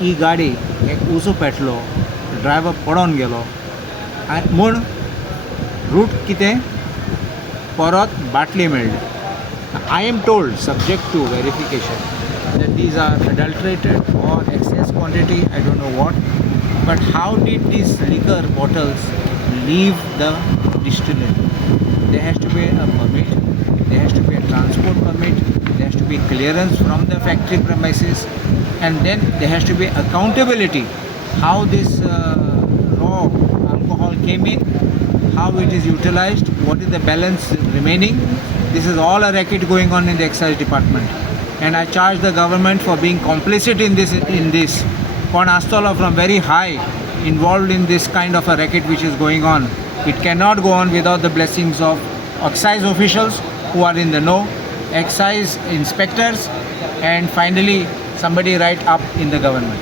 ही गाडी एक उजो पेटलो, ड्रायव्हर पडोन गेलो आनी म्हूण रूट कितें परत बाटली मेळ्ळी. I am told, subject to verification, that these are adulterated or excess quantity, I don't know what. But how did these liquor bottles leave the distillery? There has to be a permit, there has to be a transport permit, there has to be clearance from the factory premises, and then there has to be accountability. How this raw alcohol came in, how it is utilized, what is the balance remaining. This is all a racket going on in the excise department, and I charge the government for being complicit in this. Kon Astola from very high involved in this kind of a racket which is going on. It cannot go on without the blessings of excise officials who are in the know, excise inspectors, and finally somebody right up in the government.